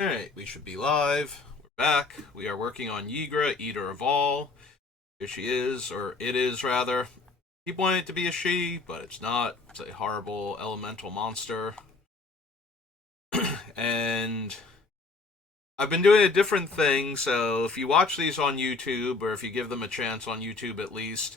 Alright, we should be live. We're back. We are working on Ygra, Eater of All. Here she is, or it is rather. People want it to be a she, but it's not. It's a horrible elemental monster. And I've been doing a different thing, so if you watch these on YouTube, or if you give them a chance on YouTube at least,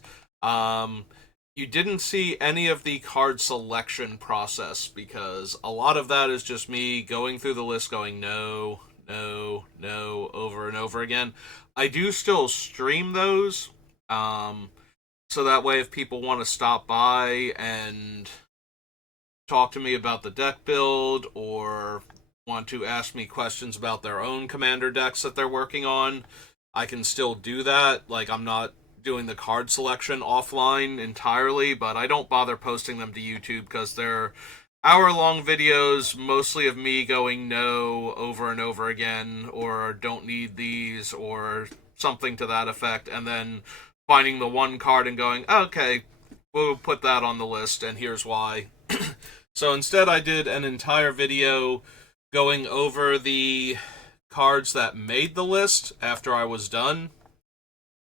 you didn't see any of the card selection process, because a lot of that is just me going through the list going no, no, no, over and over again. I do still stream those, so that way if people want to stop by and talk to me about the deck build, or want to ask me questions about their own commander decks that they're working on, I can still do that. Like, I'm not doing the card selection offline entirely, but I don't bother posting them to YouTube because they're hour-long videos, mostly of me going no over and over again, or don't need these, or something to that effect, and then finding the one card and going, okay, we'll put that on the list, and here's why. So instead I did an entire video going over the cards that made the list after I was done.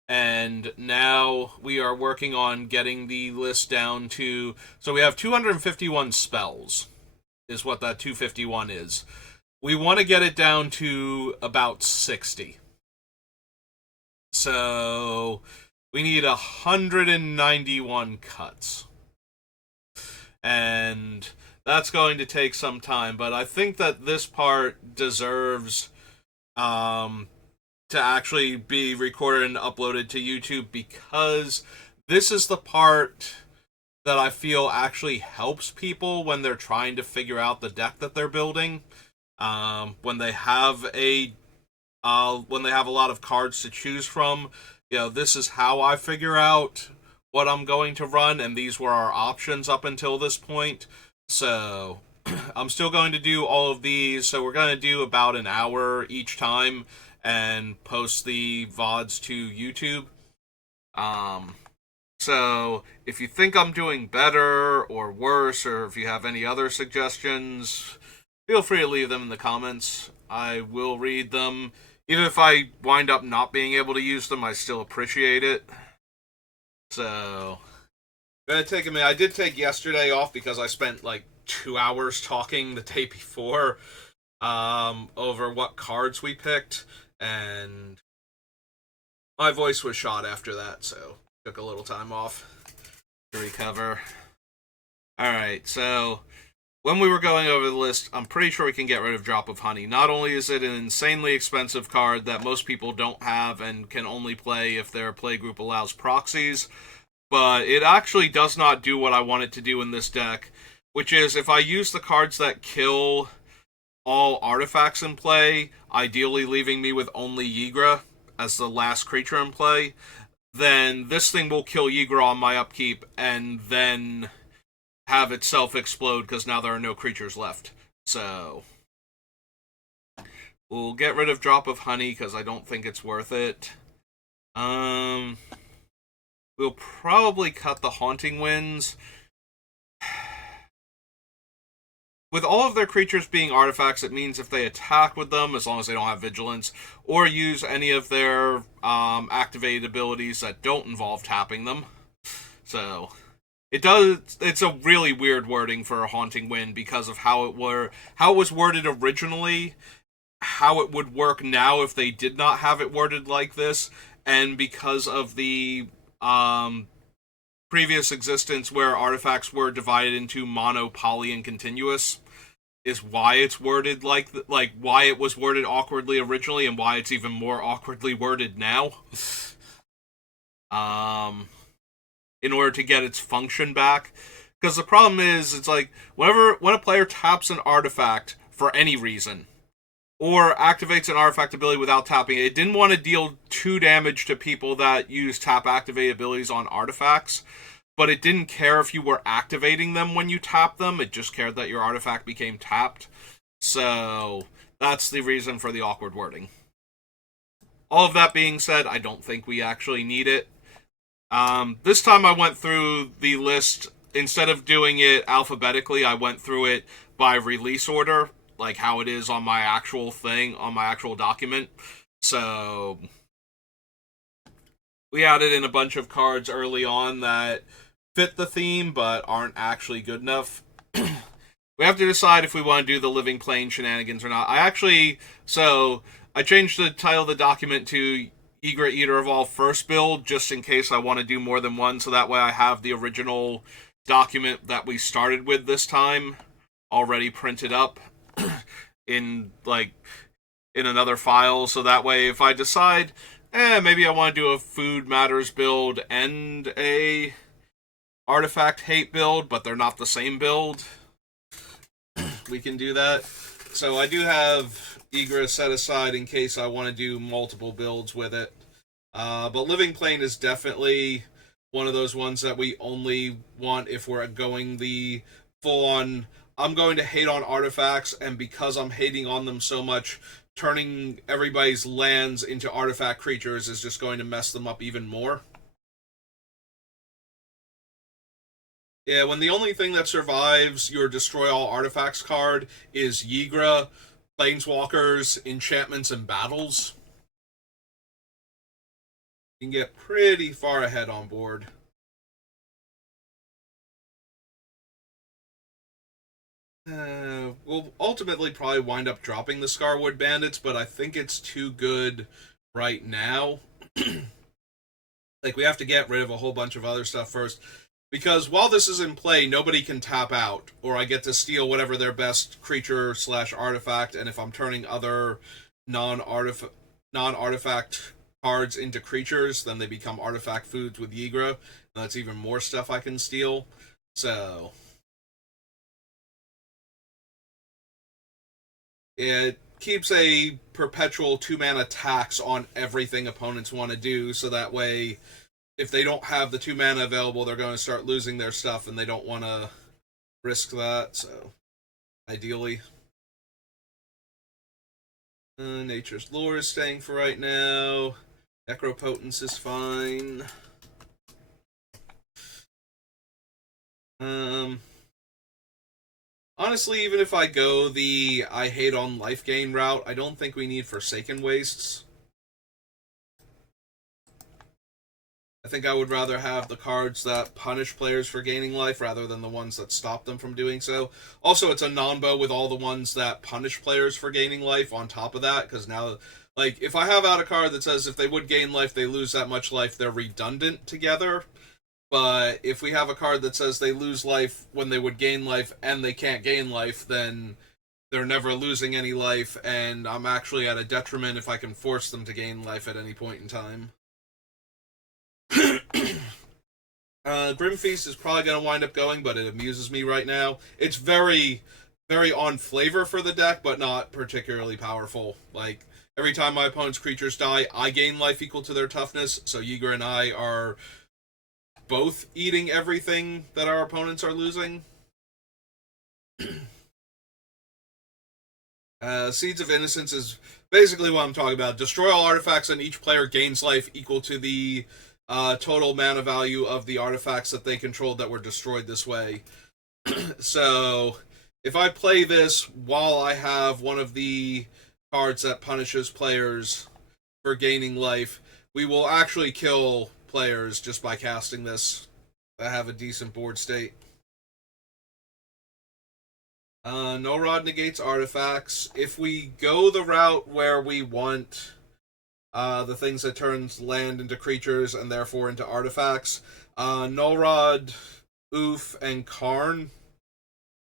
And now we are working on getting the list down to... So we have 251 spells, is what that 251 is. We want to get it down to about 60. So we need 191 cuts. And that's going to take some time, but I think that this part deserves to actually be recorded and uploaded to YouTube, because this is the part that I feel actually helps people when they're trying to figure out the deck that they're building. When they have a lot of cards to choose from, this is how I figure out what I'm going to run, and these were our options up until this point. So I'm still going to do all of these, so we're going to do about an hour each time and post the VODs to YouTube. So if you think I'm doing better or worse, or if you have any other suggestions, feel free to leave them in the comments. I will read them. Even if I wind up not being able to use them, I still appreciate it. So I'm gonna take a minute. I did take yesterday off because I spent like 2 hours talking the day before over what cards we picked, and my voice was shot after that, so took a little time off to recover. Alright, so when we were going over the list, I'm pretty sure we can get rid of Drop of Honey. Not only is it an insanely expensive card that most people don't have and can only play if their playgroup allows proxies, but it actually does not do what I want it to do in this deck, which is if I use the cards that kill all artifacts in play, ideally leaving me with only Ygra as the last creature in play, then this thing will kill Ygra on my upkeep and then have itself explode because now there are no creatures left. So we'll get rid of Drop of Honey because I don't think it's worth it. We'll probably cut the Haunting Winds. With all of their creatures being artifacts, it means if they attack with them, as long as they don't have vigilance, or use any of their activated abilities that don't involve tapping them. So it's a really weird wording for a Haunting Wind because of how it was worded originally, how it would work now if they did not have it worded like this, and because of the previous existence where artifacts were divided into mono, poly, and continuous, is why it's worded like why it was worded awkwardly originally and why it's even more awkwardly worded now. In order to get its function back. Because the problem is, it's like, when a player taps an artifact for any reason, or activates an artifact ability without tapping it didn't want to deal 2 damage to people that use tap activate abilities on artifacts, but it didn't care if you were activating them when you tap them, it just cared that your artifact became tapped. So that's the reason for the awkward wording. All of that being said, I don't think we actually need it. This time I went through the list, instead of doing it alphabetically, I went through it by release order, like how it is on my actual thing, on my actual document. So we added in a bunch of cards early on that fit the theme but aren't actually good enough. We have to decide if we want to do the living plane shenanigans or not. I changed the title of the document to Ygra Eater Evolve First Build, just in case I want to do more than one, so that way I have the original document that we started with this time already printed up in in another file, so that way if I decide maybe I want to do a Food Matters build and a Artifact Hate build, but they're not the same build, we can do that. So I do have Ygra set aside in case I want to do multiple builds with it. But Living Plane is definitely one of those ones that we only want if we're going the full-on, I'm going to hate on artifacts, and because I'm hating on them so much, turning everybody's lands into artifact creatures is just going to mess them up even more. Yeah, when the only thing that survives your Destroy All Artifacts card is Ygra, Planeswalkers, enchantments, and battles, you can get pretty far ahead on board. We'll ultimately probably wind up dropping the Scarwood Bandits, but I think it's too good right now. Like, we have to get rid of a whole bunch of other stuff first. Because while this is in play, nobody can tap out, or I get to steal whatever their best creature / artifact, and if I'm turning other non-artifact cards into creatures, then they become artifact foods with Ygra, and that's even more stuff I can steal. So it keeps a perpetual 2-mana tax on everything opponents want to do, so that way if they don't have the 2 mana available, they're going to start losing their stuff, and they don't want to risk that, so ideally. Nature's Lore is staying for right now. Necropotence is fine. Honestly, even if I go the I hate on life gain route, I don't think we need Forsaken Wastes. I think I would rather have the cards that punish players for gaining life rather than the ones that stop them from doing so. Also, it's a non-bow with all the ones that punish players for gaining life on top of that, because now, like, if I have out a card that says if they would gain life, they lose that much life, they're redundant together. But if we have a card that says they lose life when they would gain life and they can't gain life, then they're never losing any life, and I'm actually at a detriment if I can force them to gain life at any point in time. Grim Feast is probably going to wind up going, but it amuses me right now. It's very, very on flavor for the deck, but not particularly powerful. Like, every time my opponent's creatures die, I gain life equal to their toughness, so Ygra and I are both eating everything that our opponents are losing. Seeds of Innocence is basically what I'm talking about. Destroy all artifacts, and each player gains life equal to the total mana value of the artifacts that they controlled that were destroyed this way. So, if I play this while I have one of the cards that punishes players for gaining life, we will actually kill players just by casting this that have a decent board state. No Rod negates artifacts. If we go the route where we want the things that turns land into creatures and therefore into artifacts, Null Rod, Oof, and Karn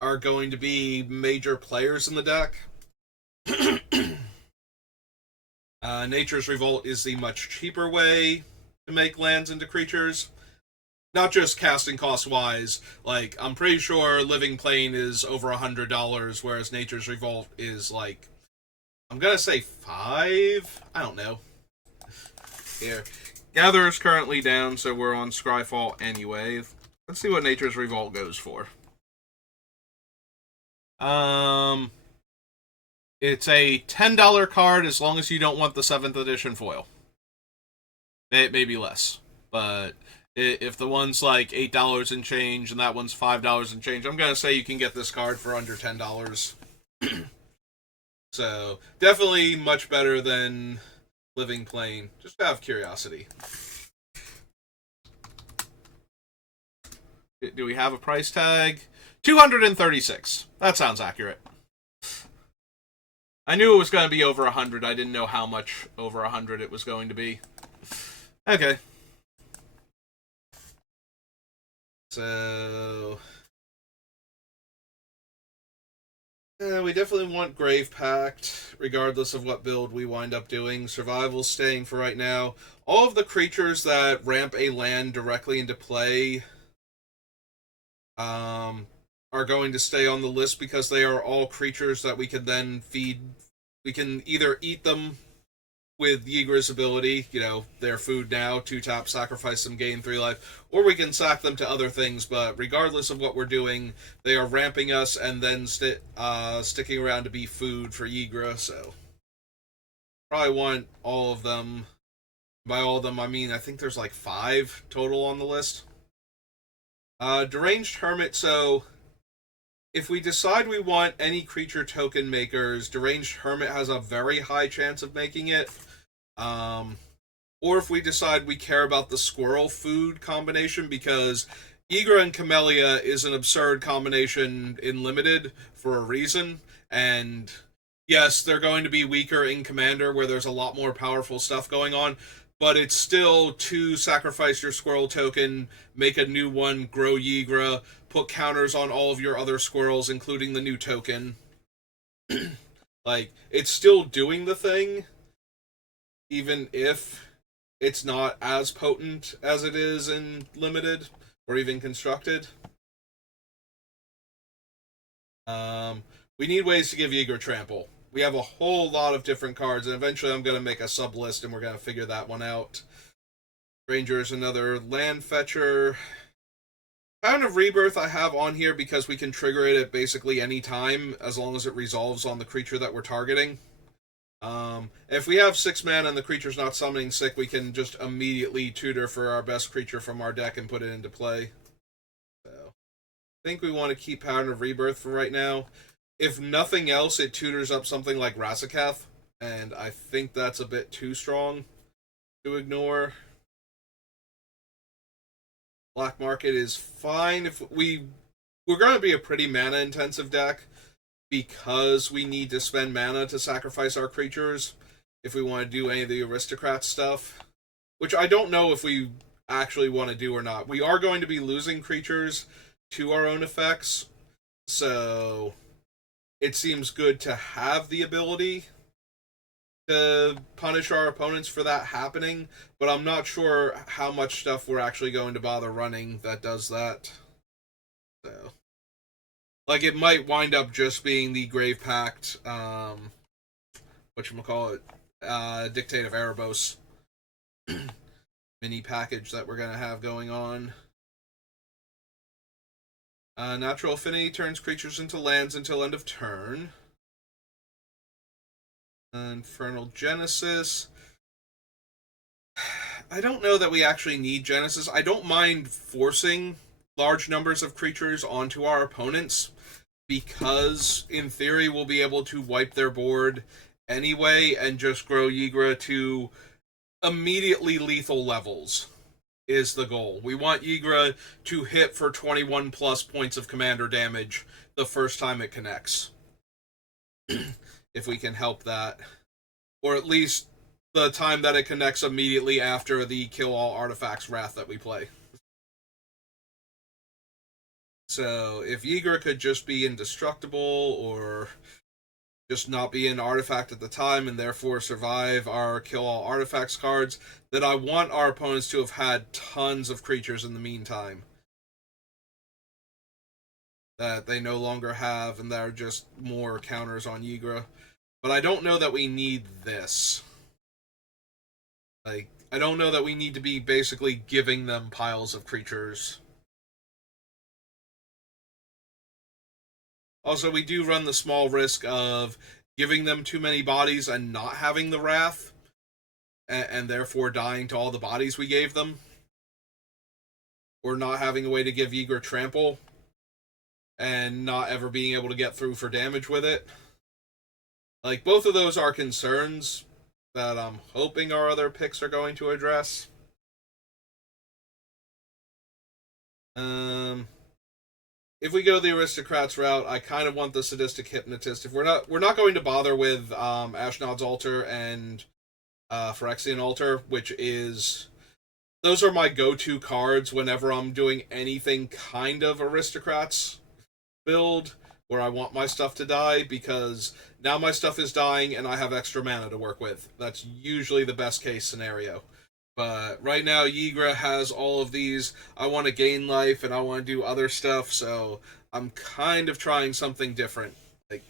are going to be major players in the deck. Nature's Revolt is the much cheaper way to make lands into creatures. Not just casting cost wise, like, I'm pretty sure Living Plane is over $100, whereas Nature's Revolt is like, I'm gonna say 5? I don't know. Here. Gather is currently down, so we're on Scryfall anyway. Let's see what Nature's Revolt goes for. It's a $10 card as long as you don't want the 7th edition foil. It may be less, but if the one's like $8 and change and that one's $5 and change, I'm gonna say you can get this card for under $10. So definitely much better than living plain. Just out of curiosity. Do we have a price tag? 236. That sounds accurate. I knew it was going to be over 100. I didn't know how much over 100 it was going to be. Okay. So we definitely want Grave Pact, regardless of what build we wind up doing. Survival's staying for right now. All of the creatures that ramp a land directly into play are going to stay on the list because they are all creatures that we can then feed. We can either eat them with Ygra's ability, their food now, 2-tap, sacrifice them, gain 3 life, or we can sack them to other things, but regardless of what we're doing, they are ramping us and then sticking around to be food for Ygra, so probably want all of them. By all of them, I mean, I think there's like 5 total on the list. Deranged Hermit, so if we decide we want any creature token makers, Deranged Hermit has a very high chance of making it. Or if we decide we care about the squirrel food combination, because Ygra and Camellia is an absurd combination in Limited for a reason, and yes, they're going to be weaker in Commander, where there's a lot more powerful stuff going on, but it's still to sacrifice your squirrel token, make a new one, grow Ygra, put counters on all of your other squirrels, including the new token. Like, it's still doing the thing, even if it's not as potent as it is in Limited or even Constructed. We need ways to give Ygra Trample. We have a whole lot of different cards, and eventually I'm going to make a sub-list and we're going to figure that one out. Ranger is another land fetcher. Pound of Rebirth I have on here because we can trigger it at basically any time as long as it resolves on the creature that we're targeting. If we have 6 mana and the creature's not summoning sick, we can just immediately tutor for our best creature from our deck and put it into play. So, I think we want to keep Pattern of Rebirth for right now. If nothing else, it tutors up something like Rassakath, and I think that's a bit too strong to ignore. Black Market is fine. If we're going to be a pretty mana-intensive deck, because we need to spend mana to sacrifice our creatures if we want to do any of the aristocrat stuff, which I don't know if we actually want to do or not. We are going to be losing creatures to our own effects, so it seems good to have the ability to punish our opponents for that happening, but I'm not sure how much stuff we're actually going to bother running that does that. So, like, it might wind up just being the Grave Pact, whatchamacallit, Dictate of Erebos mini package that we're going to have going on. Natural Affinity turns creatures into lands until end of turn. Infernal Genesis. I don't know that we actually need Genesis. I don't mind forcing large numbers of creatures onto our opponents, because in theory we'll be able to wipe their board anyway and just grow Ygra to immediately lethal levels is the goal. We want Ygra to hit for 21 plus points of commander damage the first time it connects. If we can help that. Or at least the time that it connects immediately after the kill all artifacts wrath that we play. So if Ygra could just be indestructible, or just not be an artifact at the time and therefore survive our kill all artifacts cards, then I want our opponents to have had tons of creatures in the meantime that they no longer have and that are just more counters on Ygra. But I don't know that we need this. Like, I don't know that we need to be basically giving them piles of creatures. Also, we do run the small risk of giving them too many bodies and not having the Wrath, and therefore dying to all the bodies we gave them. Or not having a way to give Ygra Trample, and not ever being able to get through for damage with it. Like, both of those are concerns that I'm hoping our other picks are going to address. Um, if we go the aristocrats route, I kind of want the sadistic hypnotist. If we're not going to bother with Ashnod's altar and Phyrexian altar, which is those are my go-to cards whenever I'm doing anything kind of aristocrats build where I want my stuff to die, because now my stuff is dying and I have extra mana to work with. That's usually the best case scenario. But right now, Ygra has all of these. I want to gain life and I want to do other stuff, so I'm kind of trying something different. Like,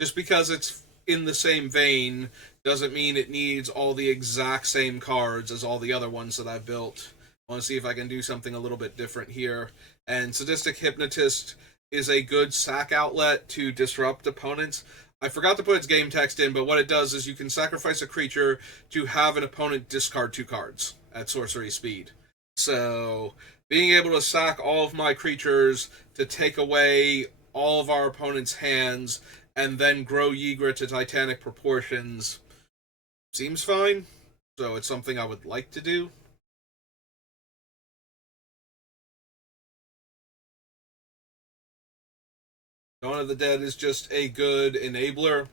just because it's in the same vein doesn't mean it needs all the exact same cards as all the other ones that I've built. I want to see if I can do something a little bit different here. And Sadistic Hypnotist is a good sack outlet to disrupt opponents. I forgot to put its game text in, but what it does is you can sacrifice a creature to have an opponent discard 2 cards at sorcery speed. So, being able to sack all of my creatures to take away all of our opponent's hands and then grow Ygra to titanic proportions seems fine. So, it's something I would like to do. Dawn of the Dead is just a good enabler.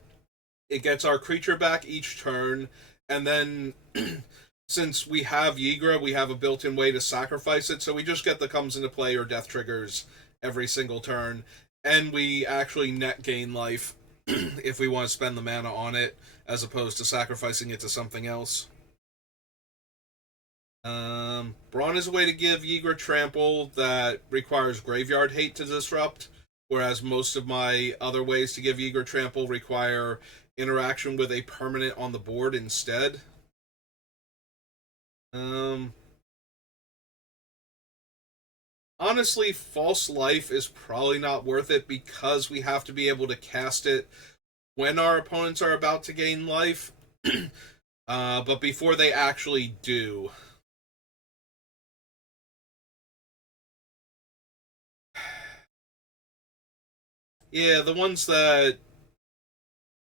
It gets our creature back each turn, and then since we have Ygra, we have a built-in way to sacrifice it, so we just get the comes into play or death triggers every single turn, and we actually net gain life if we want to spend the mana on it, as opposed to sacrificing it to something else. Brawn is a way to give Ygra trample that requires graveyard hate to disrupt, whereas most of my other ways to give Ygra trample require interaction with a permanent on the board instead. Um, Honestly, False Life is probably not worth it because we have to be able to cast it when our opponents are about to gain life, but before they actually do. Yeah, the ones that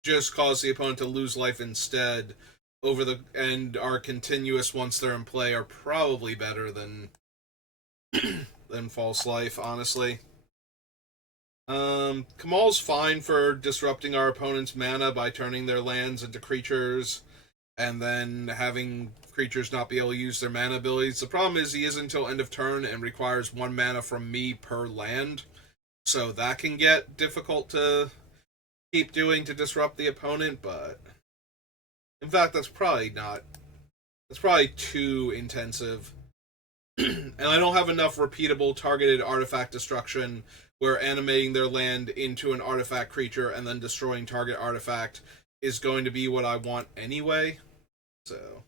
just cause the opponent to lose life instead over the and are continuous once they're in play are probably better than False Life, honestly. Kamal's fine for disrupting our opponent's mana by turning their lands into creatures and then having creatures not be able to use their mana abilities. The problem is he is until end of turn and requires 1 mana from me per land, so that can get difficult to keep doing to disrupt the opponent, but in fact that's probably too intensive. And I don't have enough repeatable targeted artifact destruction where animating their land into an artifact creature and then destroying target artifact is going to be what I want anyway. So,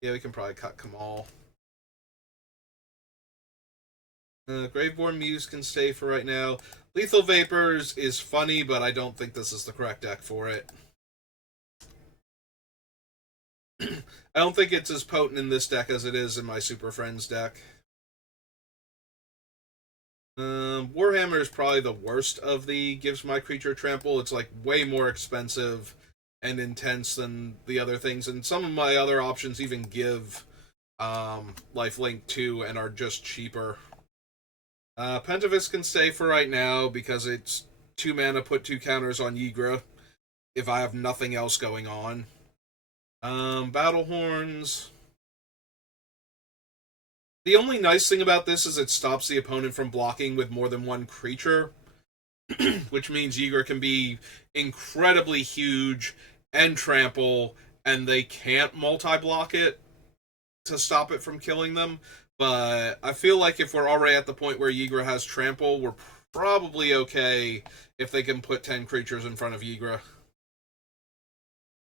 yeah, we can probably cut Kamal. Graveborn Muse can stay for right now. Lethal Vapors is funny, but I don't think this is the correct deck for it. I don't think it's as potent in this deck as it is in my Super Friends deck. Warhammer is probably the worst of the gives my creature trample. It's like way more expensive and intense than the other things, and some of my other options even give lifelink 2 and are just cheaper. Pentavus can stay for right now because it's 2 mana, put 2 counters on Ygra if I have nothing else going on. Battle Horns. The only nice thing about this is it stops the opponent from blocking with more than 1 creature, which means Ygra can be incredibly huge and trample, and they can't multi-block it to stop it from killing them. But I feel like if we're already at the point where Ygra has trample, we're probably okay if they can put 10 creatures in front of Ygra.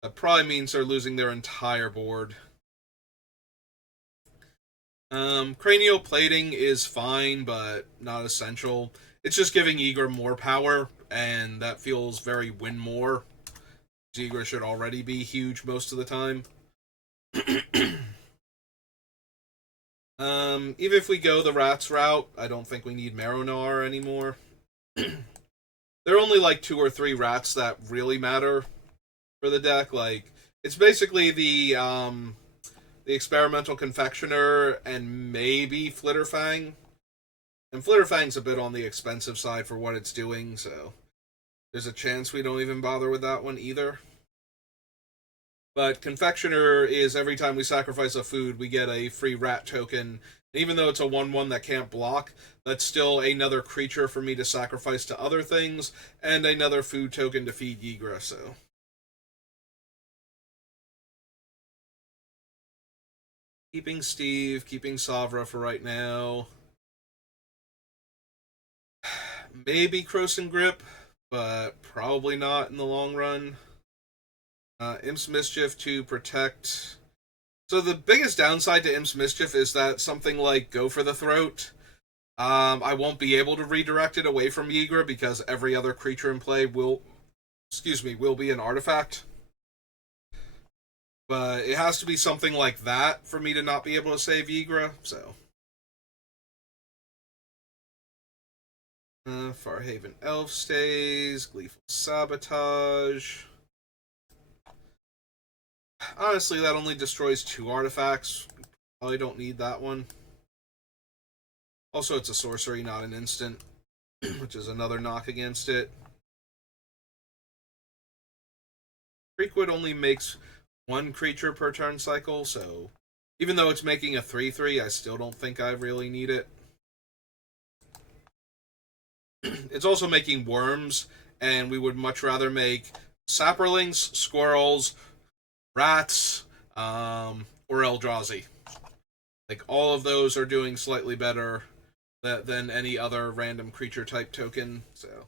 That probably means they're losing their entire board. Cranial plating is fine, but not essential. It's just giving Ygra more power, and that feels very win more. Ygra should already be huge most of the time. Even if we go the Rats route, I don't think we need Maronar anymore. There are only like two or three rats that really matter for the deck. Like it's basically the experimental confectioner and maybe Flitterfang. And Flitterfang's a bit on the expensive side for what it's doing, so there's a chance we don't even bother with that one either. But Confectioner is every time we sacrifice a food, we get a free rat token. Even though it's a 1/1 that can't block, that's still another creature for me to sacrifice to other things, and another food token to feed Ygra, so. Keeping Steve, keeping Savra for right now. Maybe Croson Grip, but probably not in the long run. Imp's Mischief to protect. So the biggest downside to Imp's Mischief is that something like Go for the Throat, I won't be able to redirect it away from Ygra because every other creature in play will be an artifact. But it has to be something like that for me to not be able to save Ygra, so. Farhaven Elf stays, Gleeful Sabotage. Honestly, that only destroys 2 artifacts. Probably don't need that one. Also, it's a sorcery, not an instant, which is another knock against it. Freakwood only makes 1 creature per turn cycle, so even though it's making a 3/3, I still don't think I really need it. It's also making worms, and we would much rather make sapperlings, squirrels, rats, or Eldrazi. Like, all of those are doing slightly better than any other random creature type token, so.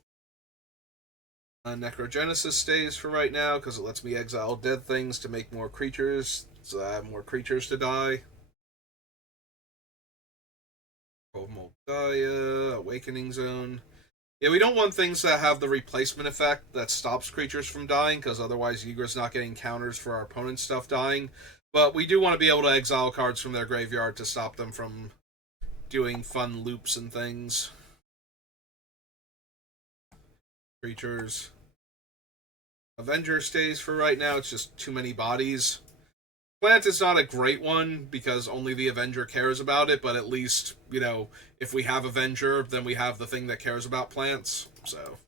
Necrogenesis stays for right now, because it lets me exile dead things to make more creatures, so I have more creatures to die. Gaia, Awakening Zone. Yeah, we don't want things that have the replacement effect that stops creatures from dying, because otherwise Ygra's not getting counters for our opponent's stuff dying. But we do want to be able to exile cards from their graveyard to stop them from doing fun loops and things. Creatures. Avenger stays for right now, it's just too many bodies. Plant is not a great one because only the Avenger cares about it, but at least, if we have Avenger, then we have the thing that cares about plants, so.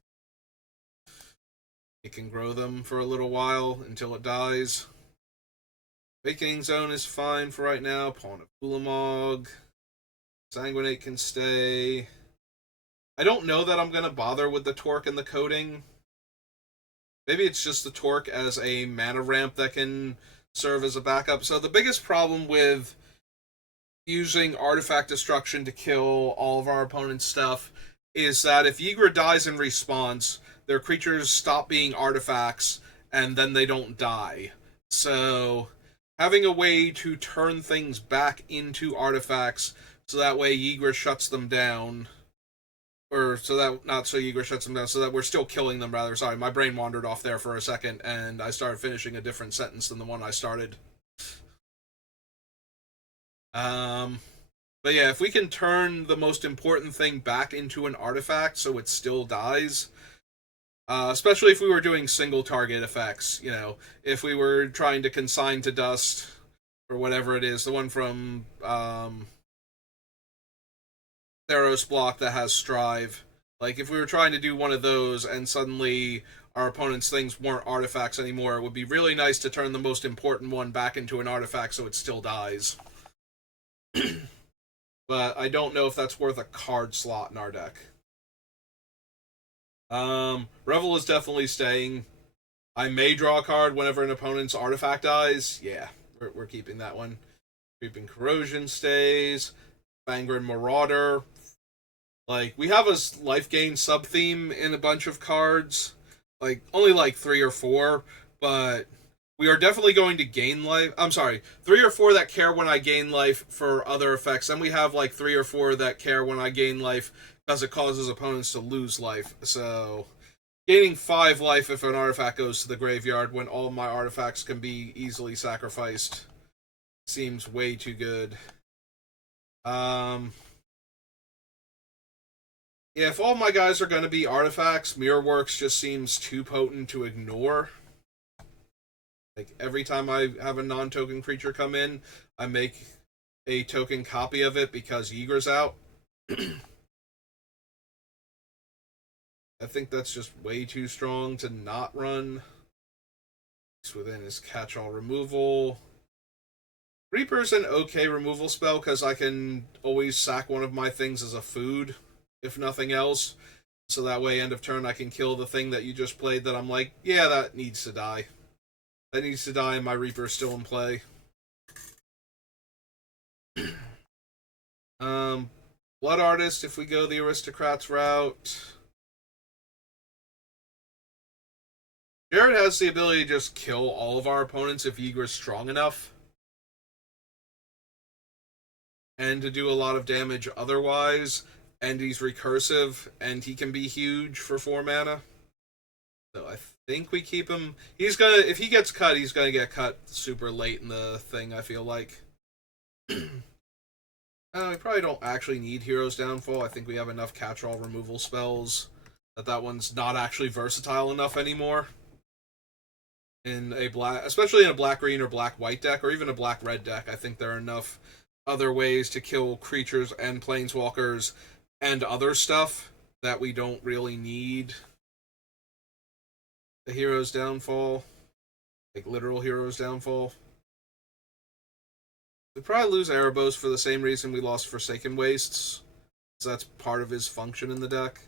It can grow them for a little while until it dies. Awakening Zone is fine for right now. Pawn of Ulamog. Sanguinate can stay. I don't know that I'm going to bother with the Torque and the Coding. Maybe it's just the Torque as a mana ramp that can serve as a backup. So the biggest problem with using Artifact Destruction to kill all of our opponent's stuff is that if Ygra dies in response, their creatures stop being artifacts and then they don't die. So having a way to turn things back into artifacts so that way Ygra shuts them down, or so that, not so Ygra shuts them down, so that we're still killing them, rather. Sorry, my brain wandered off there for a second and I started finishing a different sentence than the one I started. But yeah, if we can turn the most important thing back into an artifact so it still dies, especially if we were doing single target effects, if we were trying to consign to dust or whatever it is, the one from Theros block that has Strive. Like, if we were trying to do one of those and suddenly our opponent's things weren't artifacts anymore, it would be really nice to turn the most important one back into an artifact so it still dies. But I don't know if that's worth a card slot in our deck. Revel is definitely staying. I may draw a card whenever an opponent's artifact dies. Yeah, we're keeping that one. Creeping Corrosion stays. Fangren Marauder. Like, we have a life gain sub theme in a bunch of cards. Like, only like 3 or 4, but we are definitely going to gain life. I'm sorry, 3 or 4 that care when I gain life for other effects. Then we have like 3 or 4 that care when I gain life because it causes opponents to lose life. So, gaining 5 life if an artifact goes to the graveyard when all my artifacts can be easily sacrificed seems way too good. Yeah, if all my guys are going to be artifacts, Mirror Works just seems too potent to ignore. Like, every time I have a non-token creature come in, I make a token copy of it because Ygra's out. I think that's just way too strong to not run. He's within his catch-all removal. Reaper's an okay removal spell because I can always sack one of my things as a food, if nothing else. So that way, end of turn, I can kill the thing that you just played that I'm like, yeah, that needs to die. That needs to die, and my Reaper's still in play. um, Blood Artist, if we go the Aristocrats route. Jared has the ability to just kill all of our opponents if Ygra's strong enough. And to do a lot of damage otherwise. And he's recursive, and he can be huge for 4 mana. So I think we keep him. He's gonna, if he gets cut, he's gonna get cut super late in the thing, I feel like. We probably don't actually need Hero's Downfall. I think we have enough catch-all removal spells that one's not actually versatile enough anymore. In a black, especially in a black-green or black-white deck, or even a black-red deck, I think there are enough other ways to kill creatures and planeswalkers and other stuff that we don't really need the Hero's Downfall. Like, literal Hero's Downfall. We probably lose Erebos for the same reason we lost Forsaken Wastes. So that's part of his function in the deck.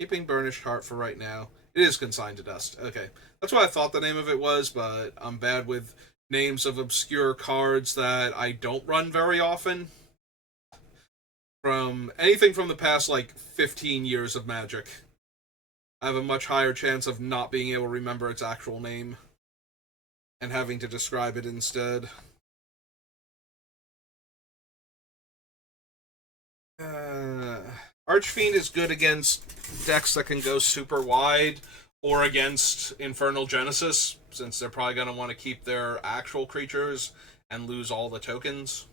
Keeping Burnished Heart for right now. It is Consigned to Dust. Okay. That's what I thought the name of it was, but I'm bad with names of obscure cards that I don't run very often. From anything from the past, 15 years of Magic. I have a much higher chance of not being able to remember its actual name and having to describe it instead. Archfiend is good against decks that can go super wide, or against Infernal Genesis, since they're probably going to want to keep their actual creatures and lose all the tokens.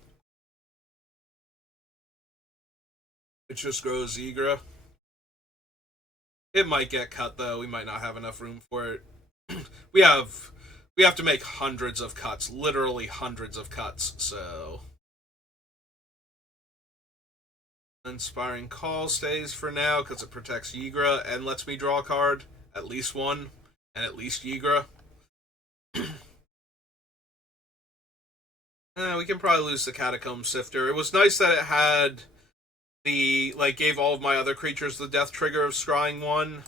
It just grows Ygra. It might get cut, though. We might not have enough room for it. we have to make hundreds of cuts, literally hundreds of cuts, so Inspiring Call stays for now because it protects Ygra and lets me draw a card, at least one, and at least Ygra. We can probably lose the Catacomb Sifter. It was nice that it had gave all of my other creatures the death trigger of scrying one,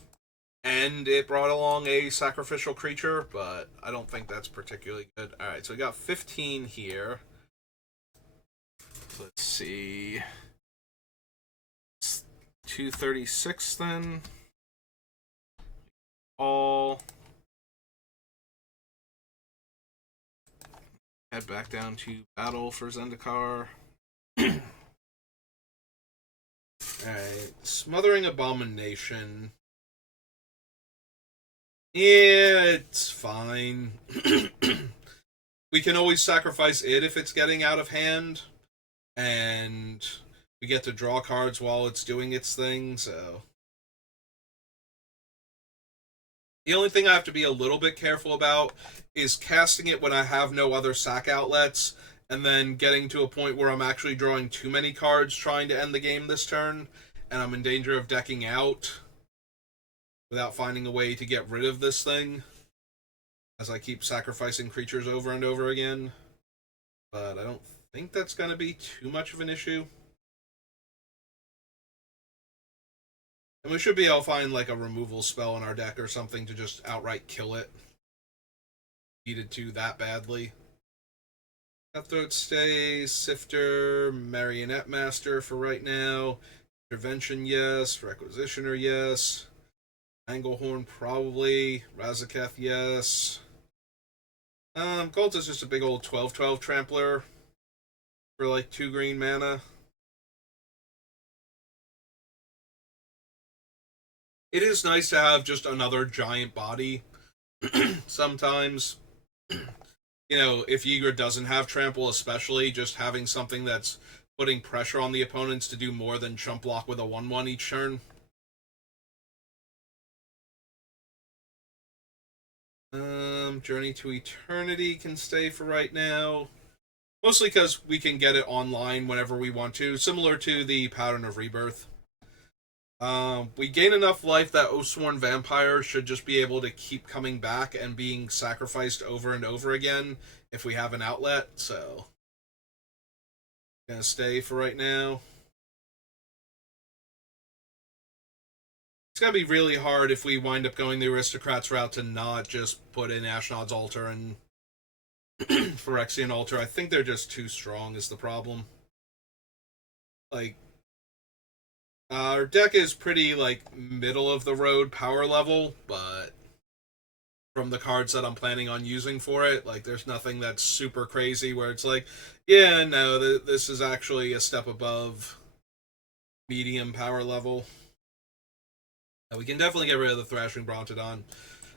and it brought along a sacrificial creature, but I don't think that's particularly good. Alright, so we got 15 here. Let's see. 236 then. All. Head back down to battle for Zendikar. Alright, Smothering Abomination. Yeah, it's fine. We can always sacrifice it if it's getting out of hand, and we get to draw cards while it's doing its thing, so. The only thing I have to be a little bit careful about is casting it when I have no other sack outlets, and then getting to a point where I'm actually drawing too many cards trying to end the game this turn, and I'm in danger of decking out without finding a way to get rid of this thing, as I keep sacrificing creatures over and over again. But I don't think that's going to be too much of an issue. And we should be able to find a removal spell in our deck or something to just outright kill it. Needed to that badly. Cutthroat stays, Sifter, Marionette Master for right now. Intervention, yes. Requisitioner, yes. Anglehorn, probably. Razaketh, yes. Gold is just a big old 12/12 Trampler for 2 green mana. It is nice to have just another giant body sometimes. If Ygra doesn't have Trample, especially, just having something that's putting pressure on the opponents to do more than chump block with a 1/1 each turn. Journey to Eternity can stay for right now. Mostly because we can get it online whenever we want to, similar to the Pattern of Rebirth. We gain enough life that Oathsworn Vampire should just be able to keep coming back and being sacrificed over and over again if we have an outlet, so gonna stay for right now. It's gonna be really hard if we wind up going the Aristocrats route to not just put in Ashnod's Altar and Phyrexian Altar. I think they're just too strong is the problem. Like, our deck is pretty, like, middle of the road power level, but from the cards that I'm planning on using for it, like, there's nothing that's super crazy where it's like, yeah, no, this is actually a step above medium power level. Now, we can definitely get rid of the Thrashing Brontodon.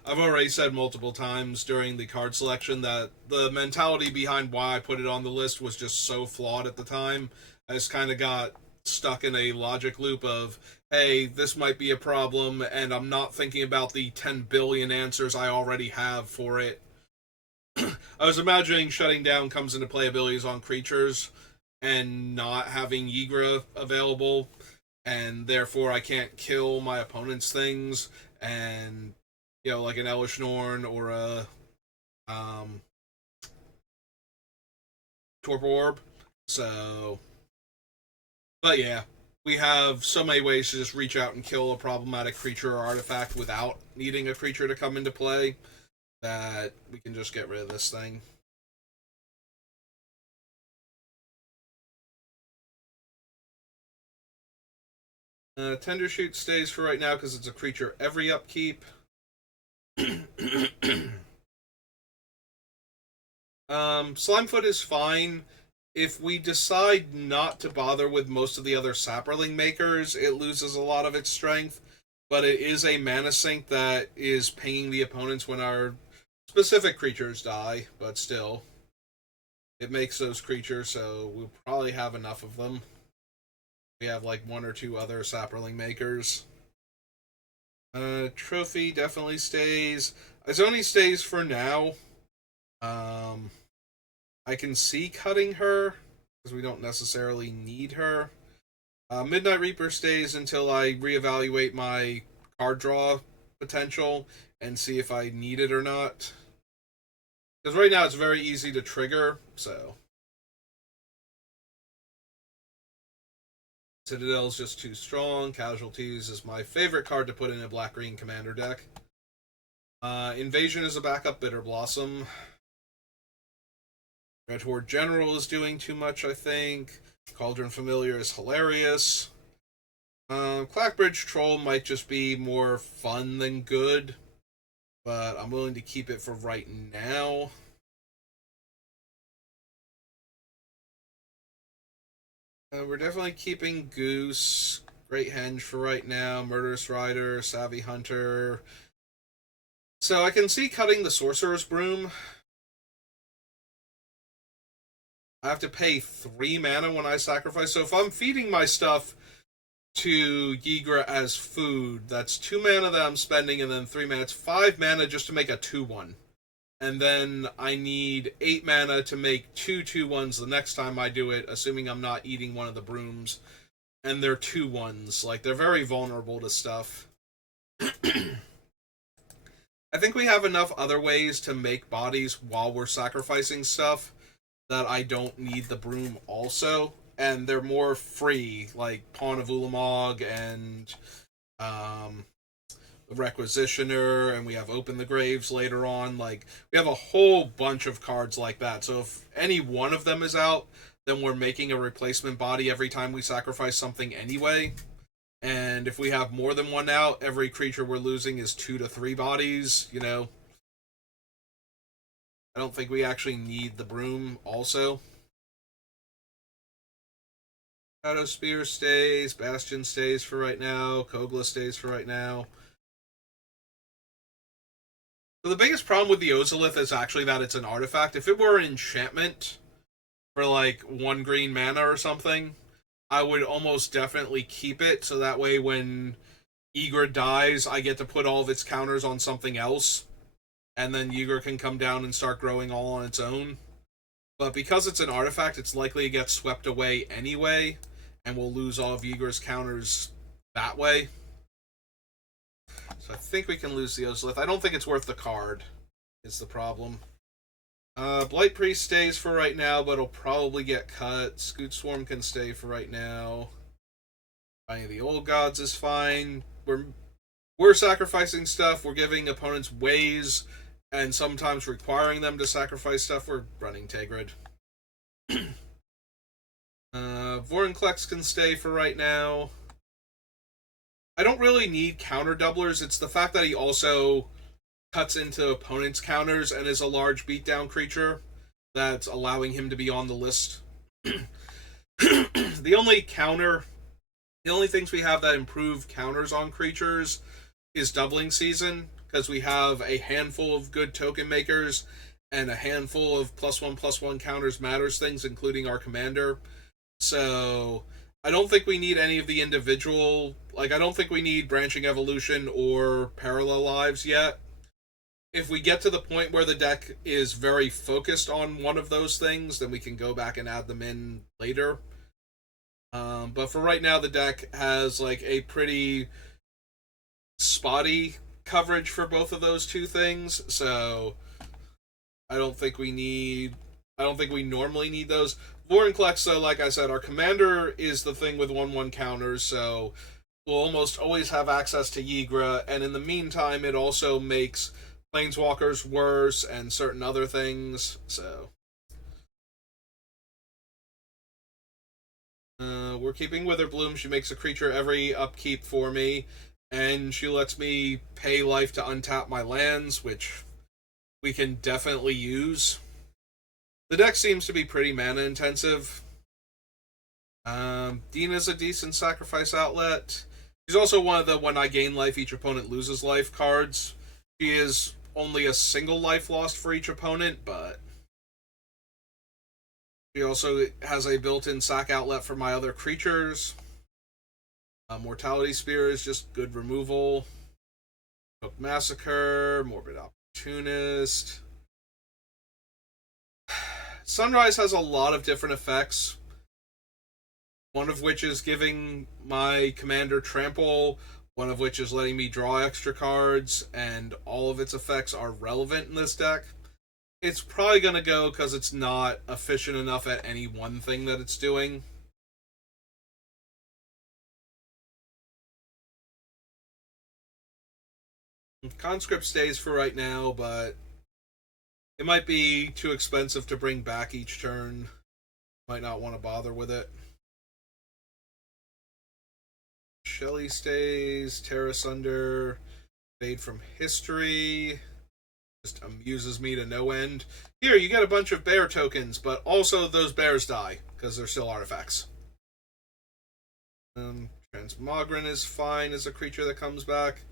I've already said multiple times during the card selection that the mentality behind why I put it on the list was just so flawed at the time. I just kind of got stuck in a logic loop of, hey, this might be a problem, and I'm not thinking about the 10 billion answers I already have for it. I was imagining shutting down comes into play abilities on creatures and not having Ygra available, and therefore I can't kill my opponent's things, and, you know, like an Elish Norn or a Torpor Orb. So, but yeah, we have so many ways to just reach out and kill a problematic creature or artifact without needing a creature to come into play that we can just get rid of this thing. Tender Shoot stays for right now because it's a creature every upkeep. Slimefoot is fine. If we decide not to bother with most of the other Saproling makers, it loses a lot of its strength, but it is a mana sink that is pinging the opponents when our specific creatures die, but still, it makes those creatures, so we'll probably have enough of them. We have like one or two other Saproling makers. Trophy definitely stays. Izoni stays for now. I can see cutting her because we don't necessarily need her. Midnight Reaper stays until I reevaluate my card draw potential and see if I need it or not. Because right now it's very easy to trigger, so. Citadel's just too strong. Casualties is my favorite card to put in a black-green commander deck. Invasion is a backup Bitter Blossom. Red Horde General is doing too much, I think. Cauldron Familiar is hilarious. Clackbridge Troll might just be more fun than good, but I'm willing to keep it for right now. We're definitely keeping Goose, Great Henge for right now, Murderous Rider, Savvy Hunter. So I can see cutting the Sorcerer's Broom. I have to pay 3 mana when I sacrifice. So if I'm feeding my stuff to Ygra as food, that's 2 mana that I'm spending, and then 3 mana. It's 5 mana just to make a 2/1. And then I need 8 mana to make 2/2/1s the next time I do it, assuming I'm not eating one of the brooms. And they're 2/1s. Like, they're very vulnerable to stuff. I think we have enough other ways to make bodies while we're sacrificing stuff that I don't need the broom also. And they're more free, like Pawn of Ulamog and Requisitioner, and we have Open the Graves later on. Like, we have a whole bunch of cards like that. So if any one of them is out, then we're making a replacement body every time we sacrifice something anyway. And if we have more than one out, every creature we're losing is 2 to 3 bodies, you know. I don't think we actually need the broom also. Shadow Spear stays, Bastion stays for right now, Kogla stays for right now. So the biggest problem with the Ozolith is actually that it's an artifact. If it were an enchantment, for like 1 green mana or something, I would almost definitely keep it so that way when Ygra dies, I get to put all of its counters on something else, and then Ygra can come down and start growing all on its own. But because it's an artifact, it's likely to get swept away anyway, and we'll lose all of Ygra's counters that way. So I think we can lose the Ozolith. I don't think it's worth the card, is the problem. Blight Priest stays for right now, but it'll probably get cut. Scoot Swarm can stay for right now. Any of the Old Gods is fine. We're sacrificing stuff. We're giving opponents ways, and sometimes requiring them to sacrifice stuff. We're running Tegrid. Vorinclex can stay for right now. I don't really need counter doublers. It's the fact that he also cuts into opponents' counters and is a large beatdown creature that's allowing him to be on the list. The only things we have that improve counters on creatures is Doubling Season, because we have a handful of good token makers and a handful of +1/+1 counters matters things, including our commander. So I don't think we need any of the individual, I don't think we need Branching Evolution or Parallel Lives yet. If we get to the point where the deck is very focused on one of those things, then we can go back and add them in later. But for right now, the deck has a pretty spotty coverage for both of those two things, so I don't think we normally need those. Vorinclex, though, like I said, our commander is the thing with 1/1 counters, so we'll almost always have access to Ygra, and in the meantime, it also makes Planeswalkers worse and certain other things, so we're keeping Witherbloom. She makes a creature every upkeep for me, and she lets me pay life to untap my lands, which we can definitely use. The deck seems to be pretty mana intensive. Dina's a decent sacrifice outlet. She's also one of the when I gain life, each opponent loses life cards. She is only a single life lost for each opponent, but she also has a built-in sack outlet for my other creatures. Mortality Spear is just good removal. Hook Massacre, Morbid Opportunist. Sunrise has a lot of different effects. One of which is giving my commander trample, one of which is letting me draw extra cards, and all of its effects are relevant in this deck. It's probably going to go because it's not efficient enough at any one thing that it's doing. Conscript stays for right now, but it might be too expensive to bring back each turn. Might not want to bother with it. Shelly stays, Terra Sunder, Fade from History. Just amuses me to no end. Here, you get a bunch of bear tokens, but also those bears die, because they're still artifacts. Transmogran is fine as a creature that comes back.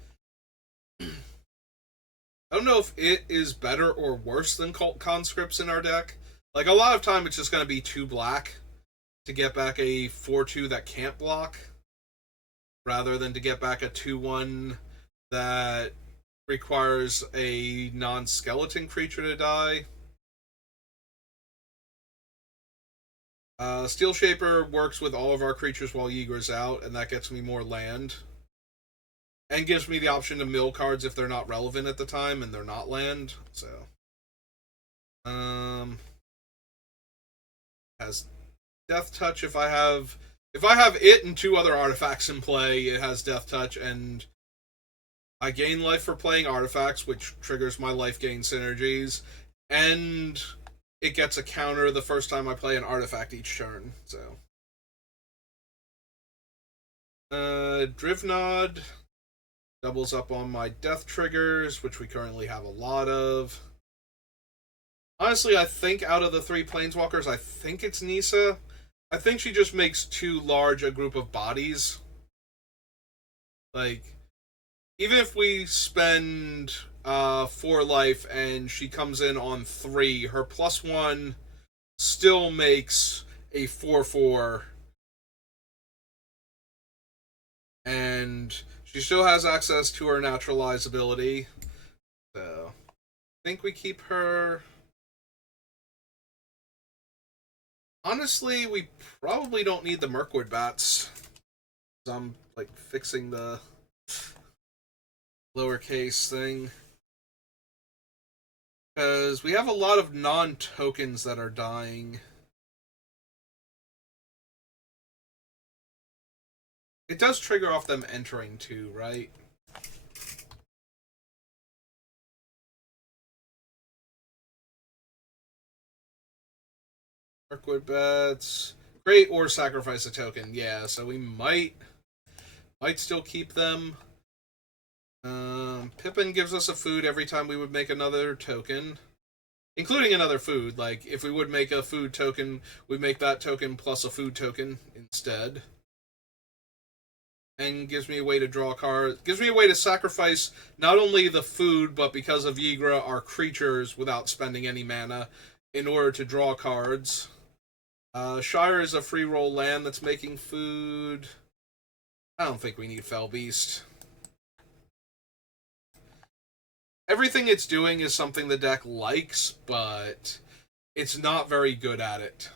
I don't know if it is better or worse than Cult Conscripts in our deck. A lot of time it's just going to be 2 black to get back a 4/2 that can't block, rather than to get back a 2/1 that requires a non-skeleton creature to die. Steel Shaper works with all of our creatures while Ygra's out, and that gets me more land. And gives me the option to mill cards if they're not relevant at the time and they're not land. So, has Death Touch if I have it and 2 other artifacts in play. It has Death Touch, and I gain life for playing artifacts, which triggers my life gain synergies, and it gets a counter the first time I play an artifact each turn. So, Drivnod doubles up on my death triggers, which we currently have a lot of. Honestly, I think out of the 3 Planeswalkers, I think it's Nissa. I think she just makes too large a group of bodies. Even if we spend 4 life and she comes in on 3, her +1 still makes a 4/4, and she still has access to her naturalize ability. So I think we keep her. Honestly, we probably don't need the Mirkwood bats. I'm like fixing the lowercase thing. Because we have a lot of non-tokens that are dying. It does trigger off them entering too, right? Mirkwood bats. Great, or sacrifice a token. Yeah, so we might still keep them. Pippin gives us a food every time we would make another token, including another food. Like, if we would make a food token, we make that token plus a food token instead. And gives me a way to draw a card. Gives me a way to sacrifice not only the food, but because of Ygra, our creatures without spending any mana in order to draw cards. Shire is a free roll land that's making food. I don't think we need Fell Beast. Everything it's doing is something the deck likes, but it's not very good at it.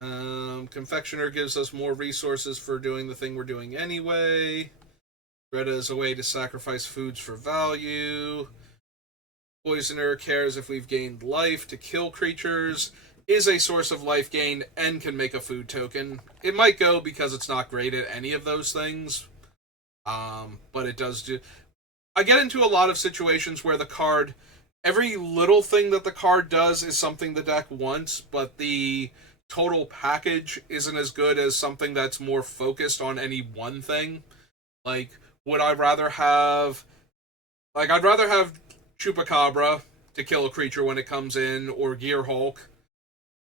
Confectioner gives us more resources for doing the thing we're doing anyway. Greta is a way to sacrifice foods for value. Poisoner cares if we've gained life to kill creatures. Is a source of life gain and can make a food token. It might go because it's not great at any of those things. But it does do. I get into a lot of situations where the card, every little thing that the card does is something the deck wants, but the total package isn't as good as something that's more focused on any one thing. Like, would I rather have. Like, I'd rather have Chupacabra to kill a creature when it comes in, or Gear Hulk,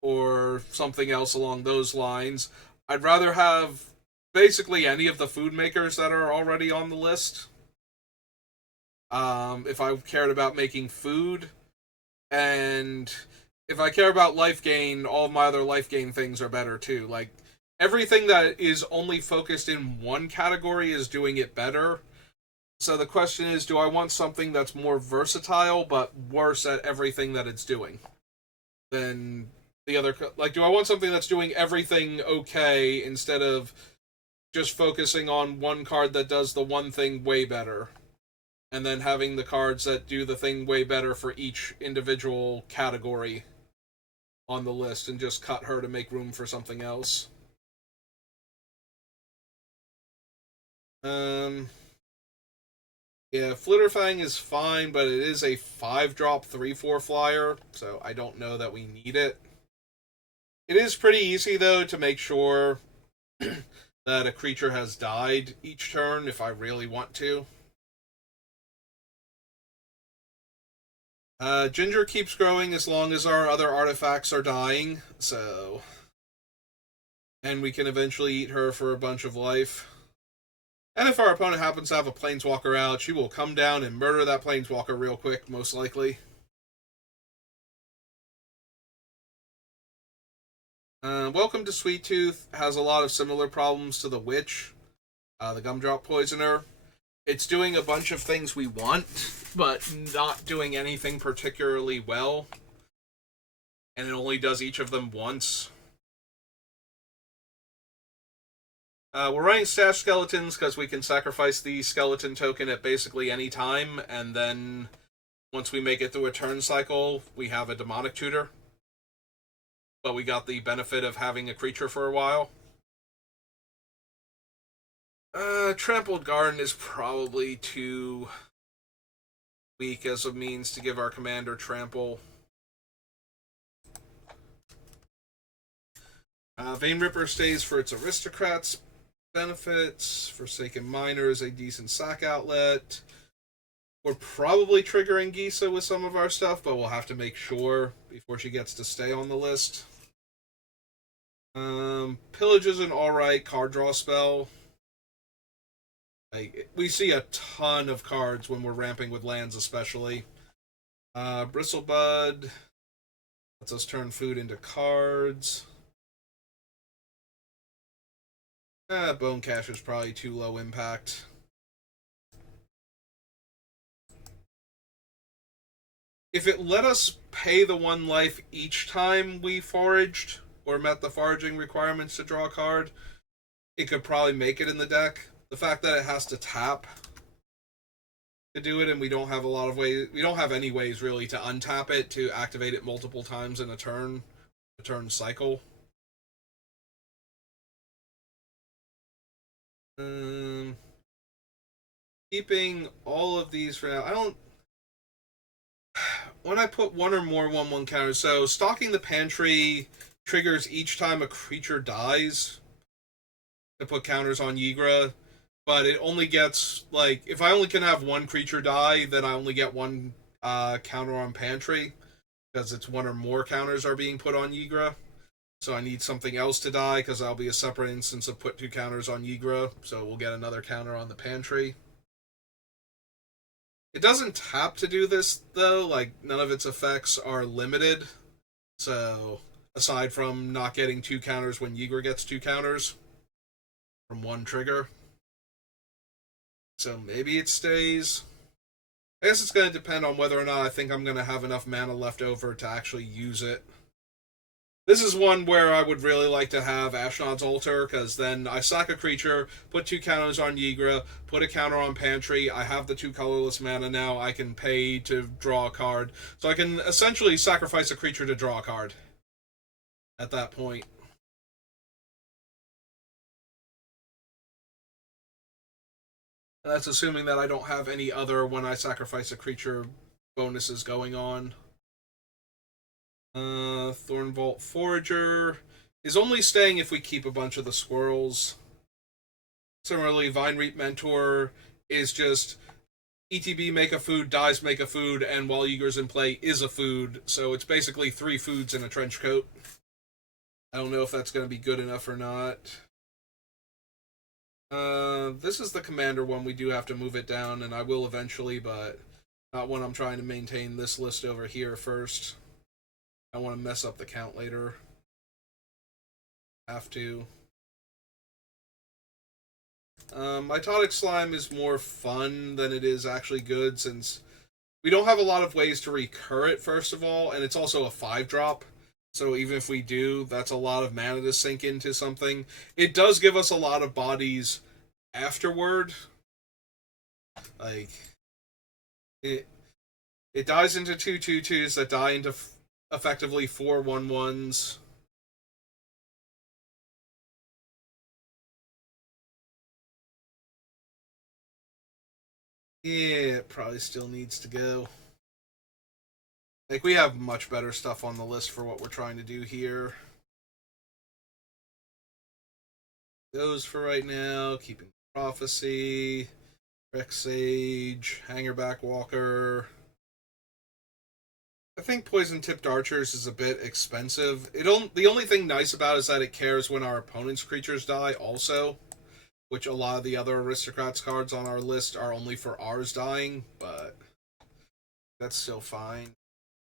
or something else along those lines. I'd rather have basically any of the food makers that are already on the list. If I cared about making food, and if I care about life gain, all of my other life gain things are better too. Like, everything that is only focused in one category is doing it better. So the question is, do I want something that's more versatile but worse at everything that it's doing than the other? Like, do I want something that's doing everything okay instead of just focusing on one card that does the one thing way better, and then having the cards that do the thing way better for each individual category on the list, and just cut her to make room for something else? Yeah, Flitterfang is fine, but it is a 5-drop 3/4 flyer, so I don't know that we need it. It is pretty easy, though, to make sure that a creature has died each turn if I really want to. Ginger keeps growing as long as our other artifacts are dying, so. And we can eventually eat her for a bunch of life. And if our opponent happens to have a Planeswalker out, she will come down and murder that Planeswalker real quick, most likely. Welcome to Sweet Tooth has a lot of similar problems to the Witch, the Gumdrop Poisoner. It's doing a bunch of things we want, but not doing anything particularly well. And it only does each of them once. We're running Stash Skeletons because we can sacrifice the skeleton token at basically any time, and then once we make it through a turn cycle, we have a Demonic Tutor. But we got the benefit of having a creature for a while. Trampled Garden is probably too weak as a means to give our commander trample. Vein Ripper stays for its aristocrats benefits. Forsaken Miner is a decent sack outlet. We're probably triggering Gisa with some of our stuff, but we'll have to make sure before she gets to stay on the list. Pillage is an alright card draw spell. Like, we see a ton of cards when we're ramping with lands, especially. Bristlebud lets us turn food into cards. Bone Cache is probably too low impact. If it let us pay the 1 life each time we foraged or met the foraging requirements to draw a card, it could probably make it in the deck. The fact that it has to tap to do it, and we don't have a lot of ways, we don't have any ways really to untap it to activate it multiple times in a turn cycle. Um, Keeping all of these for now. I don't. When I put one or more 1/1 counters, so stocking the pantry triggers each time a creature dies to put counters on Ygra, but it only gets, like, if I only can have one creature die, then I only get one counter on pantry because it's one or more counters are being put on Ygra. So I need something else to die because that'll be a separate instance of put 2 counters on Ygra. So we'll get another counter on the pantry. It doesn't tap to do this though. Like, none of its effects are limited. So aside from not getting 2 counters when Ygra gets 2 counters from one trigger. So maybe it stays. I guess it's going to depend on whether or not I think I'm going to have enough mana left over to actually use it. This is one where I would really like to have Ashnod's Altar, because then I sack a creature, put 2 counters on Ygra, put a counter on Pantry, I have the 2 colorless mana now, I can pay to draw a card. So I can essentially sacrifice a creature to draw a card at that point. That's assuming that I don't have any other when I sacrifice a creature bonuses going on. Thornvault Forager is only staying if we keep a bunch of the squirrels. Similarly, Vine Reap Mentor is just ETB make a food, dies make a food, and while Ygra's in play is a food. So it's basically 3 foods in a trench coat. I don't know if that's going to be good enough or not. This is the commander one. We do have to move it down, and I will eventually, but not when I'm trying to maintain this list over here first. I want to mess up the count later. Have to. Mitotic Slime is more fun than it is actually good, since we don't have a lot of ways to recur it, first of all, and it's also a 5-drop. So even if we do, that's a lot of mana to sink into something. It does give us a lot of bodies afterward. Like, it dies into 2/2/2s that die into effectively 4/1/1s. Yeah, it probably still needs to go. Like, we have much better stuff on the list for what we're trying to do here. Those for right now. Keeping Prophecy, Rex Sage, Hangerback Walker. I think Poison Tipped Archers is a bit expensive. The only thing nice about it is that it cares when our opponent's creatures die also, which a lot of the other Aristocrats cards on our list are only for ours dying, but that's still fine.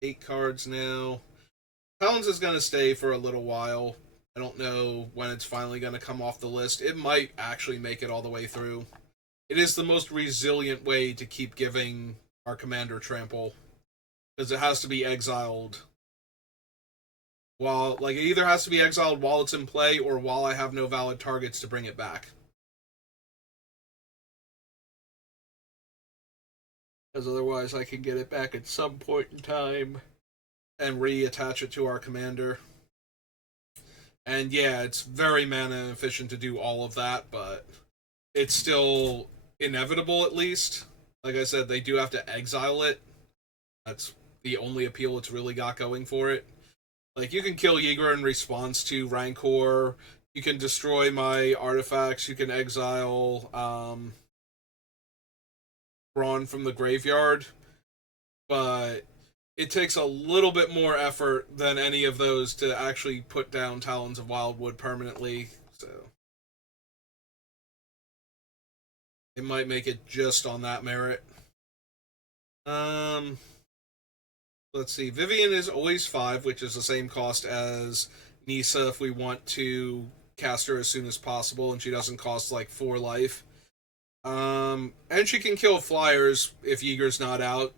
8 cards now. Talons is going to stay for a little while. I don't know when it's finally going to come off the list. It might actually make it all the way through. It is the most resilient way to keep giving our commander trample, because it has to be exiled. While, like, it either has to be exiled while it's in play or while I have no valid targets to bring it back. Because otherwise I can get it back at some point in time and reattach it to our commander. And yeah, it's very mana efficient to do all of that, but it's still inevitable at least. Like I said, they do have to exile it. That's the only appeal it's really got going for it. Like, you can kill Ygra in response to Rancor. You can destroy my artifacts. You can exile Brawn from the graveyard. But it takes a little bit more effort than any of those to actually put down Talons of Wildwood permanently. So it might make it just on that merit. Let's see. Vivian is always 5, which is the same cost as Nisa if we want to cast her as soon as possible, and she doesn't cost like 4 life. And she can kill flyers if Ygra's not out.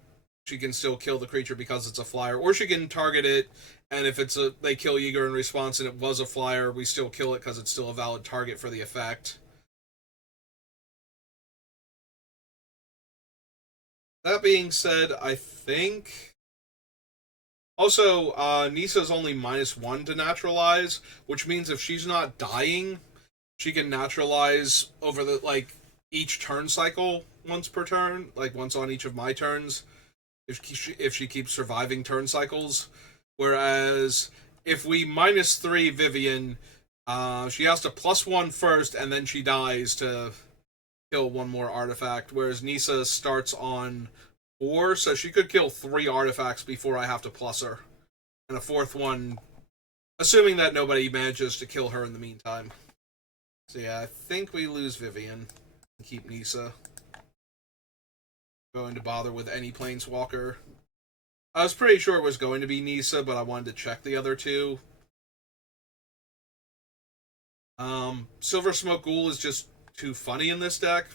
She can still kill the creature because it's a flyer, or she can target it, and if it's a they kill Ygra in response and it was a flyer, we still kill it because it's still a valid target for the effect. That being said, I think also Nisa's only -1 to naturalize, which means if she's not dying, she can naturalize over the like each turn cycle once per turn, like once on each of my turns. If she keeps surviving turn cycles, whereas if we -3 Vivian, she has to +1 first, and then she dies to kill one more artifact. Whereas Nisa starts on 4, so she could kill 3 artifacts before I have to plus her, and a fourth one, assuming that nobody manages to kill her in the meantime. So yeah, I think we lose Vivian and keep Nisa. Going to bother with any planeswalker. I was pretty sure it was going to be Nisa, but I wanted to check the other two. Silver Smoke Ghoul is just too funny in this deck.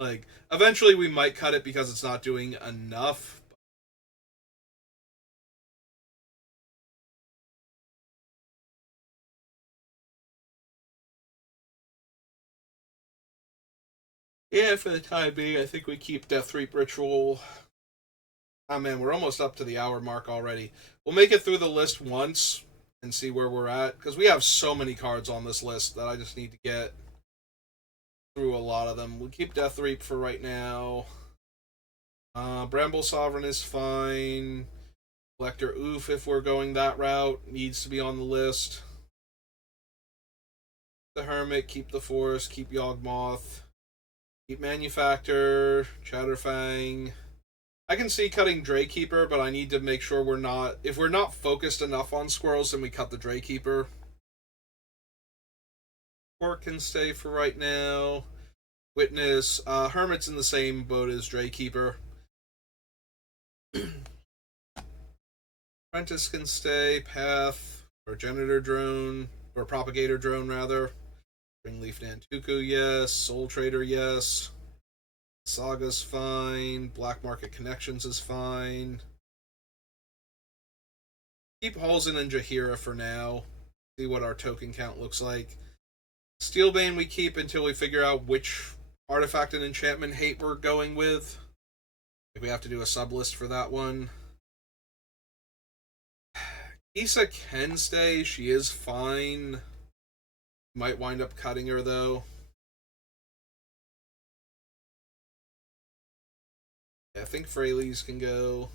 Like, eventually we might cut it because it's not doing enough. Yeah, for the time being, I think we keep Deathreap Ritual. Oh man, we're almost up to the hour mark already. We'll make it through the list once and see where we're at, because we have so many cards on this list that I just need to get through a lot of them. We'll keep Deathreap for right now. Bramble Sovereign is fine. Collector Oof, if we're going that route, needs to be on the list. The Hermit, keep the Forest, keep Yawgmoth, keep Manufactor, Chatterfang. I can see cutting Draykeeper, but I need to make sure we're not... If we're not focused enough on squirrels, then we cut the Draykeeper. Quark can stay for right now. Witness. Hermit's in the same boat as Draykeeper. Apprentice can stay. Path. Progenitor Drone. Or Propagator Drone, rather. Springleaf Nantuku, yes. Soul Trader, yes. Saga's fine. Black Market Connections is fine. Keep Halsin and Jaheira for now. See what our token count looks like. Steelbane we keep until we figure out which artifact and enchantment hate we're going with. If we have to do a sub list for that one. Issa can stay. She is fine. Might wind up cutting her though. Yeah, I think Fraley's can go.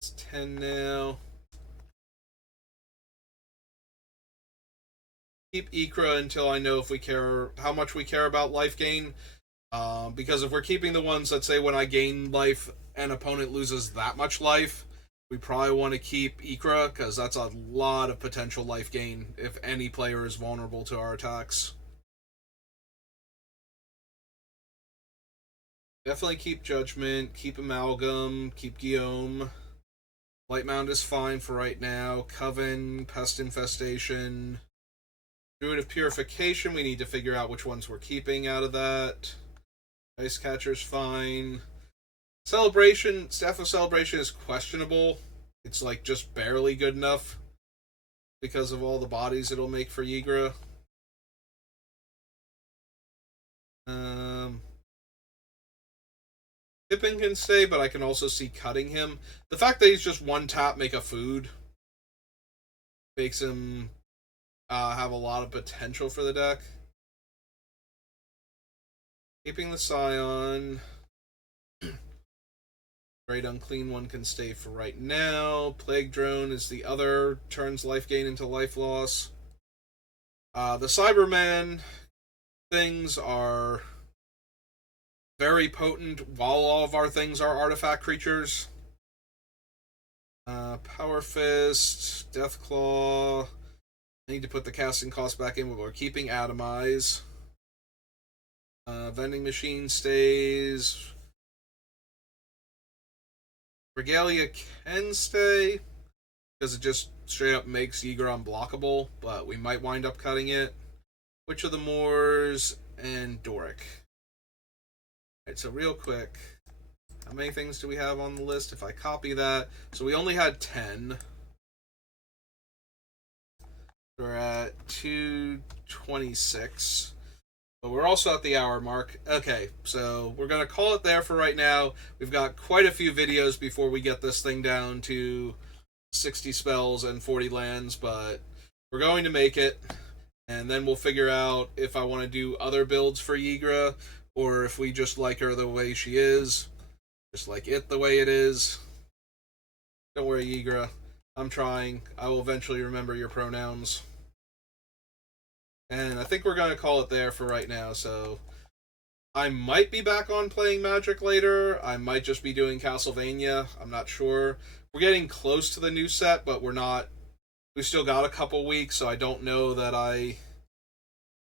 It's 10 now. Keep Ygra until I know if we care how much we care about life gain. Because if we're keeping the ones that say when I gain life, an opponent loses that much life, we probably want to keep Ygra because that's a lot of potential life gain if any player is vulnerable to our attacks. Definitely keep Judgment, keep Amalgam, keep Guillaume. Lightmound is fine for right now. Coven, Pest Infestation. Druid of Purification, we need to figure out which ones we're keeping out of that. Ice Catcher's fine. Celebration, Staff of Celebration is questionable. It's like just barely good enough because of all the bodies it'll make for Ygra. Pippin can stay, but I can also see cutting him. The fact that he's just one tap, make a food, makes him have a lot of potential for the deck. Keeping the Scion. Great Unclean One can stay for right now. Plague Drone is the other, turns life gain into life loss. The Cyberman things are very potent while all of our things are artifact creatures. Power Fist, Deathclaw. I need to put the casting cost back in, but we're keeping Atomize. Vending Machine stays. Regalia can stay, because it just straight up makes Ygra unblockable, but we might wind up cutting it. Witch of the Moors and Doric. Alright, so real quick, how many things do we have on the list? If I copy that, so we only had 10. We're at 2:26. But we're also at the hour mark. Okay, so we're going to call it there for right now. We've got quite a few videos before we get this thing down to 60 spells and 40 lands, but we're going to make it. And then we'll figure out if I want to do other builds for Ygra, or if we just like her the way she is. Just like it the way it is. Don't worry, Ygra. I'm trying. I will eventually remember your pronouns. And I think we're going to call it there for right now, so I might be back on playing Magic later. I might just be doing Castlevania. I'm not sure. We're getting close to the new set, but we're not. We still got a couple weeks, so I don't know that I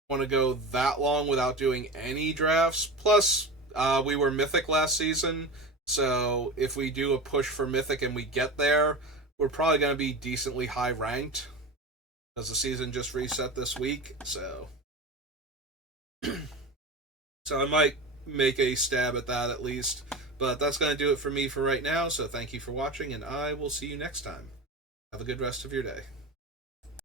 want to go that long without doing any drafts. Plus, we were Mythic last season, so if we do a push for Mythic and we get there, we're probably going to be decently high ranked, because the season just reset this week, so I might make a stab at that at least. But that's going to do it for me for right now, so thank you for watching, and I will see you next time. Have a good rest of your day.